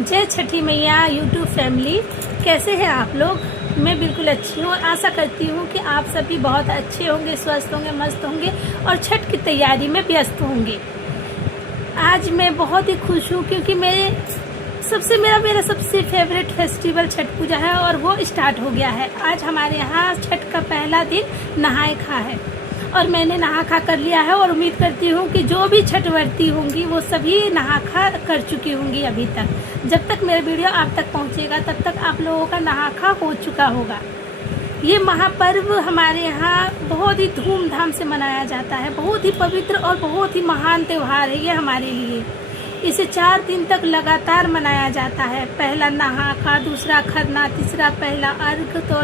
जय छठी मैया YouTube family, कैसे हैं आप लोग। मैं बिल्कुल अच्छी हूँ और आशा करती हूँ कि आप सभी बहुत अच्छे होंगे, स्वस्थ होंगे, मस्त होंगे और छठ की तैयारी में व्यस्त होंगे। आज मैं बहुत ही खुश हूँ क्योंकि मेरा सबसे फेवरेट फेस्टिवल छठ पूजा है और वो स्टार्ट हो गया है। आज हमारे यहाँ छठ का पहला दिन नहाए खा है और मैंने नहा खा कर लिया है और उम्मीद करती हूँ कि जो भी छठ व्रती होंगी वो सभी नहा खा कर चुकी होंगी। अभी तक जब तक मेरा वीडियो आप तक पहुँचेगा तब तक आप लोगों का नहा खा हो चुका होगा। ये महापर्व हमारे यहाँ बहुत ही धूमधाम से मनाया जाता है। बहुत ही पवित्र और बहुत ही महान त्यौहार है ये हमारे लिए। इसे 4 दिन तक लगातार मनाया जाता है। पहला नहा खा, दूसरा खरना, तीसरा पहला अर्घ तो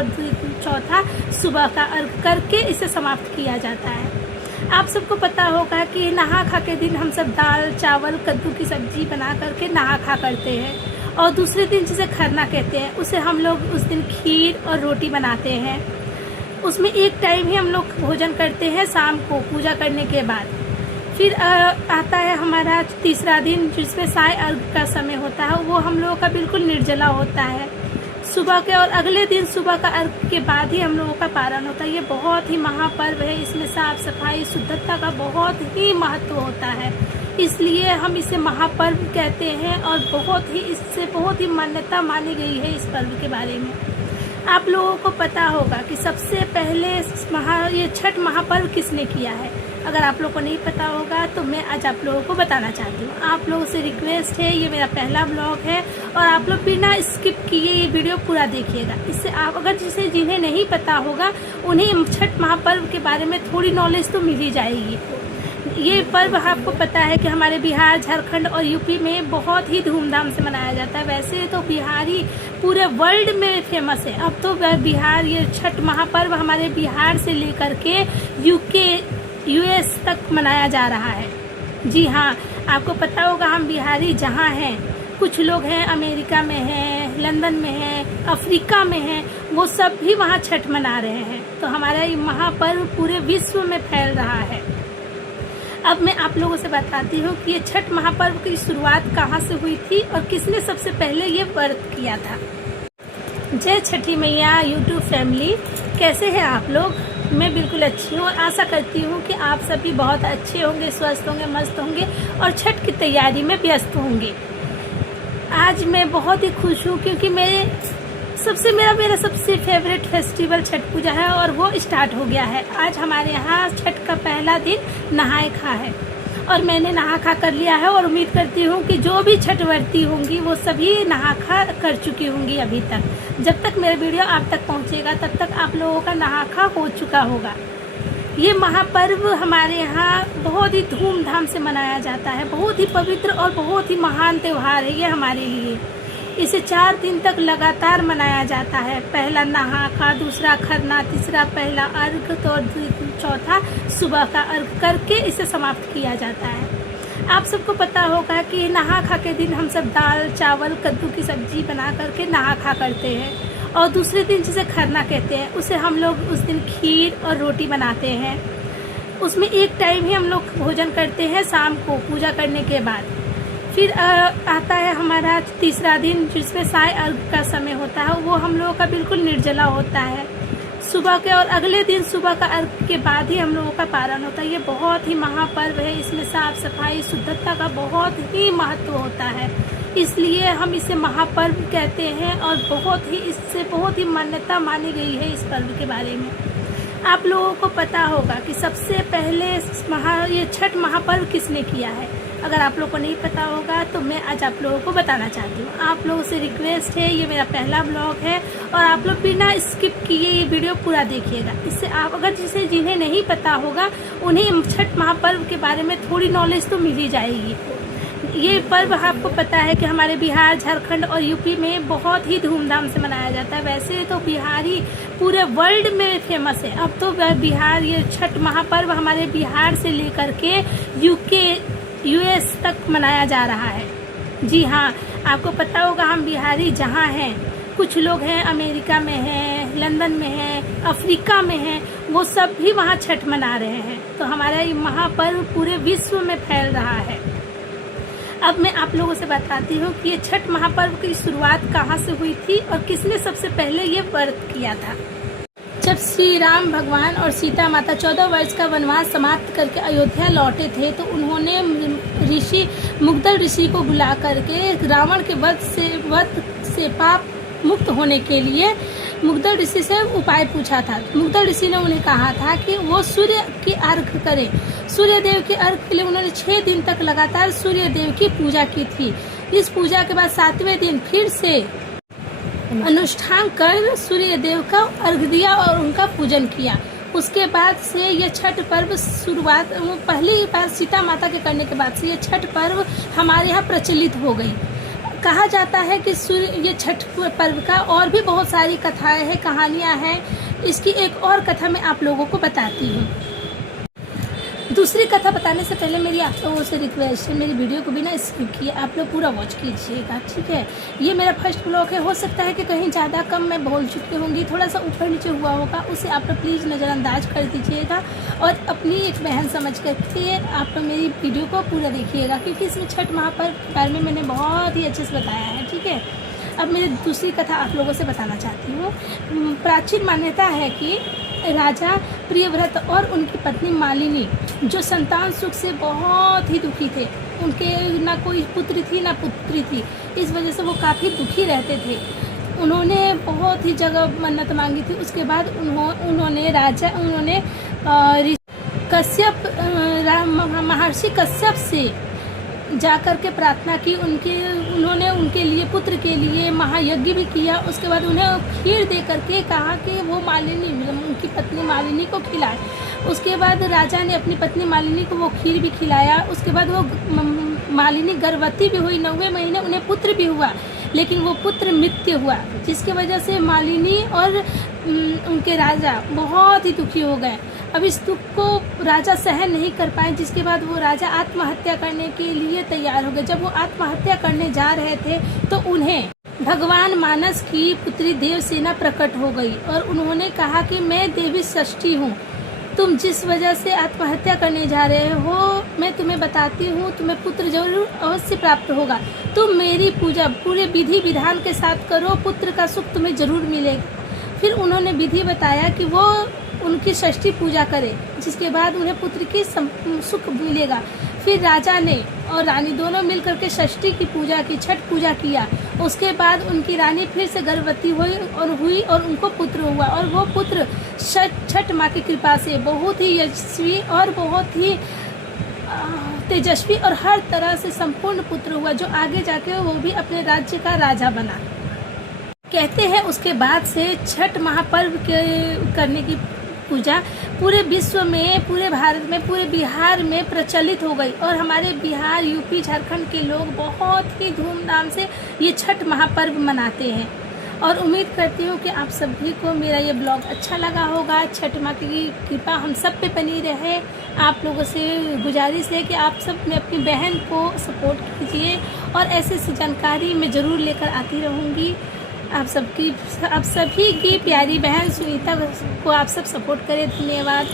चौथा सुबह का अर्घ करके इसे समाप्त किया जाता है। आप सबको पता होगा कि नहा खा के दिन हम सब दाल चावल कद्दू की सब्जी बना करके नहा खा करते हैं और दूसरे दिन जिसे खरना कहते हैं उसे हम लोग उस दिन खीर और रोटी बनाते हैं। उसमें एक टाइम ही हम लोग भोजन करते हैं शाम को पूजा करने के बाद। फिर आता है हमारा तीसरा दिन जिसमें साय अर्घ का समय होता है। वो हम लोगों का बिल्कुल निर्जला होता है सुबह के, और अगले दिन सुबह का अर्घ के बाद ही हम लोगों का पारण होता है। ये बहुत ही महापर्व है। इसमें साफ सफाई शुद्धता का बहुत ही महत्व होता है, इसलिए हम इसे महापर्व कहते हैं और इससे बहुत ही मान्यता मानी गई है इस पर्व के बारे में। आप लोगों को पता होगा कि सबसे पहले ये छठ महापर्व किसने किया है। अगर आप लोगों को नहीं पता होगा तो मैं आज आप लोगों को बताना चाहती हूँ। आप लोगों से रिक्वेस्ट है, ये मेरा पहला ब्लॉग है और आप लोग बिना स्किप किए ये वीडियो पूरा देखिएगा। इससे आप जिन्हें नहीं पता होगा उन्हें छठ महापर्व के बारे में थोड़ी नॉलेज तो मिल ही जाएगी। ये पर्व आपको पता है कि हमारे बिहार, झारखंड और यूपी में बहुत ही धूमधाम से मनाया जाता है। वैसे तो बिहारी पूरे वर्ल्ड में फेमस है। अब तो बिहार, ये छठ महापर्व हमारे बिहार से लेकर के यूएस तक मनाया जा रहा है। जी हाँ, आपको पता होगा हम बिहारी जहाँ हैं, कुछ लोग हैं अमेरिका में हैं, लंदन में हैं, अफ्रीका में हैं, वो सब भी वहाँ छठ मना रहे हैं। तो हमारा ये महापर्व पूरे विश्व में फैल रहा है। अब मैं आप लोगों से बताती हूँ कि ये छठ महापर्व की शुरुआत कहाँ से हुई थी और किसने सबसे पहले ये व्रत किया था। जय छठी मैया यूट्यूब फैमिली, कैसे हैं आप लोग। मैं बिल्कुल अच्छी हूँ और आशा करती हूँ कि आप सभी बहुत अच्छे होंगे, स्वस्थ होंगे, मस्त होंगे और छठ की तैयारी में व्यस्त होंगे। आज मैं बहुत ही खुश हूँ क्योंकि मेरा सबसे फेवरेट फेस्टिवल छठ पूजा है और वो स्टार्ट हो गया है। आज हमारे यहाँ छठ का पहला दिन नहाए खा है और मैंने नहा खा कर लिया है और उम्मीद करती हूँ कि जो भी छठ व्रती होंगी वो सभी नहा खा कर चुकी होंगी। अभी तक जब तक मेरा वीडियो आप तक पहुँचेगा तब तक आप लोगों का नहा खा हो चुका होगा। ये महापर्व हमारे यहाँ बहुत ही धूमधाम से मनाया जाता है। बहुत ही पवित्र और बहुत ही महान त्यौहार है ये हमारे लिए। इसे 4 दिन तक लगातार मनाया जाता है। पहला नहा खा, दूसरा खरना, तीसरा पहला अर्घ तो चौथा सुबह का अर्घ करके इसे समाप्त किया जाता है। आप सबको पता होगा कि नहा खा के दिन हम सब दाल चावल कद्दू की सब्जी बना करके नहा खा करते हैं और दूसरे दिन जिसे खरना कहते हैं उसे हम लोग उस दिन खीर और रोटी बनाते हैं। उसमें एक टाइम ही हम लोग भोजन करते हैं शाम को पूजा करने के बाद। फिर आता है हमारा तीसरा दिन जिसमें साय अर्घ का समय होता है। वो हम लोगों का बिल्कुल निर्जला होता है सुबह के, और अगले दिन सुबह का अर्घ के बाद ही हम लोगों का पारण होता है। ये बहुत ही महापर्व है। इसमें साफ सफाई शुद्धता का बहुत ही महत्व होता है, इसलिए हम इसे महापर्व कहते हैं और इससे बहुत ही मान्यता मानी गई है इस पर्व के बारे में। आप लोगों को पता होगा कि सबसे पहले ये छठ महापर्व किसने किया है। अगर आप लोगों को नहीं पता होगा तो मैं आज आप लोगों को बताना चाहती हूँ। आप लोगों से रिक्वेस्ट है, ये मेरा पहला ब्लॉग है और आप लोग बिना स्किप किए ये वीडियो पूरा देखिएगा। इससे आप जिन्हें नहीं पता होगा उन्हें छठ महापर्व के बारे में थोड़ी नॉलेज तो मिल ही जाएगी। ये पर्व आपको पता है कि हमारे बिहार, झारखंड और यूपी में बहुत ही धूमधाम से मनाया जाता है। वैसे तो बिहारी पूरे वर्ल्ड में फेमस है। अब तो बिहार, ये छठ महापर्व हमारे बिहार से लेकर के यूएस तक मनाया जा रहा है। जी हाँ, आपको पता होगा हम बिहारी जहाँ हैं, कुछ लोग हैं अमेरिका में हैं, लंदन में हैं, अफ्रीका में हैं, वो सब भी वहाँ छठ मना रहे हैं। तो हमारा ये महापर्व पूरे विश्व में फैल रहा है। अब मैं आप लोगों से बताती हूँ कि ये छठ महापर्व की शुरुआत कहाँ से हुई थी और किसने सबसे पहले ये व्रत किया था। जब श्री राम भगवान और सीता माता 14 वर्ष का वनवास समाप्त करके अयोध्या लौटे थे तो उन्होंने मुग्दल ऋषि को बुला करके रावण के वध से पाप मुक्त होने के लिए मुग्दल ऋषि से उपाय पूछा था। मुग्दल ऋषि ने उन्हें कहा था कि वो सूर्य की अर्घ करें। सूर्य देव की अर्घ के लिए उन्होंने 6 दिन तक लगातार सूर्य देव की पूजा की थी। इस पूजा के बाद 7वें दिन फिर से अनुष्ठान कर सूर्य देव का अर्घ दिया और उनका पूजन किया। उसके बाद से ये छठ पर्व शुरुआत पहली बार सीता माता के करने के बाद से ये छठ पर्व हमारे यहाँ प्रचलित हो गई। कहा जाता है कि ये छठ पर्व का और भी बहुत सारी कथाएं हैं, कहानियां हैं। इसकी एक और कथा मैं आप लोगों को बताती हूँ। दूसरी कथा बताने से पहले मेरी आप लोगों से रिक्वेस्ट है, मेरी वीडियो को बिना स्किप किए आप लोग पूरा वॉच कीजिएगा, ठीक है। ये मेरा फर्स्ट ब्लॉग है, हो सकता है कि कहीं ज़्यादा कम मैं बोल चुकी होंगी, थोड़ा सा ऊपर नीचे हुआ होगा, उसे आप लोग प्लीज़ नज़रअंदाज कर दीजिएगा और अपनी एक बहन समझ करके आप लोग मेरी वीडियो को पूरा देखिएगा, क्योंकि इसमें छठ महापर्व के बारे में मैंने बहुत ही अच्छे से बताया है, ठीक है। अब मेरी दूसरी कथा आप लोगों से बताना चाहती हूँ। प्राचीन मान्यता है कि राजा प्रियव्रत और उनकी पत्नी मालिनी जो संतान सुख से बहुत ही दुखी थे, उनके ना कोई पुत्र थी ना पुत्री थी, इस वजह से वो काफ़ी दुखी रहते थे। उन्होंने बहुत ही जगह मन्नत मांगी थी। उसके बाद उन्होंने महर्षि कश्यप से जाकर के प्रार्थना की। उन्होंने उनके लिए पुत्र के लिए महायज्ञ भी किया। उसके बाद उन्हें खीर दे करके कहा कि वो मालिनी उनकी पत्नी मालिनी को खिलाए। उसके बाद राजा ने अपनी पत्नी मालिनी को वो खीर भी खिलाया। उसके बाद वो मालिनी गर्भवती भी हुई, 9वें महीने उन्हें पुत्र भी हुआ, लेकिन वो पुत्र मृत्यु हुआ, जिसकी वजह से मालिनी और उनके राजा बहुत ही दुखी हो गए। अब इस दुख को राजा सहन नहीं कर पाए, जिसके बाद वो राजा आत्महत्या करने के लिए तैयार हो गए। जब वो आत्महत्या करने जा रहे थे तो उन्हें भगवान मानस की पुत्री देवसेना प्रकट हो गई और उन्होंने कहा कि मैं देवी षष्ठी हूँ, तुम जिस वजह से आत्महत्या करने जा रहे हो मैं तुम्हें बताती हूँ, तुम्हें पुत्र जरूर अवश्य प्राप्त होगा। तुम मेरी पूजा पूरे विधि विधान के साथ करो, पुत्र का सुख तुम्हें जरूर मिलेगा। फिर उन्होंने विधि बताया कि वो उनकी षष्ठी पूजा करें, जिसके बाद उन्हें पुत्र की सुख मिलेगा। फिर राजा ने और रानी दोनों मिलकर के षष्ठी की पूजा की, छठ पूजा किया। उसके बाद उनकी रानी फिर से गर्भवती हुई और उनको पुत्र हुआ और वो पुत्र छठ माँ की कृपा से बहुत ही यशस्वी और बहुत ही तेजस्वी और हर तरह से संपूर्ण पुत्र हुआ, जो आगे जाके वो भी अपने राज्य का राजा बना। कहते हैं उसके बाद से छठ महापर्व के करने की पूजा पूरे विश्व में, पूरे भारत में, पूरे बिहार में प्रचलित हो गई और हमारे बिहार, यूपी, झारखंड के लोग बहुत ही धूमधाम से ये छठ महापर्व मनाते हैं। और उम्मीद करती हूँ कि आप सभी को मेरा ये ब्लॉग अच्छा लगा होगा। छठ माँ की कृपा हम सब पे बनी रहे। आप लोगों से गुजारिश है कि आप सब में अपनी बहन को सपोर्ट कीजिए और ऐसी जानकारी मैं ज़रूर लेकर आती रहूँगी। आप सभी की प्यारी बहन सुनीता को आप सब सपोर्ट करें। धन्यवाद।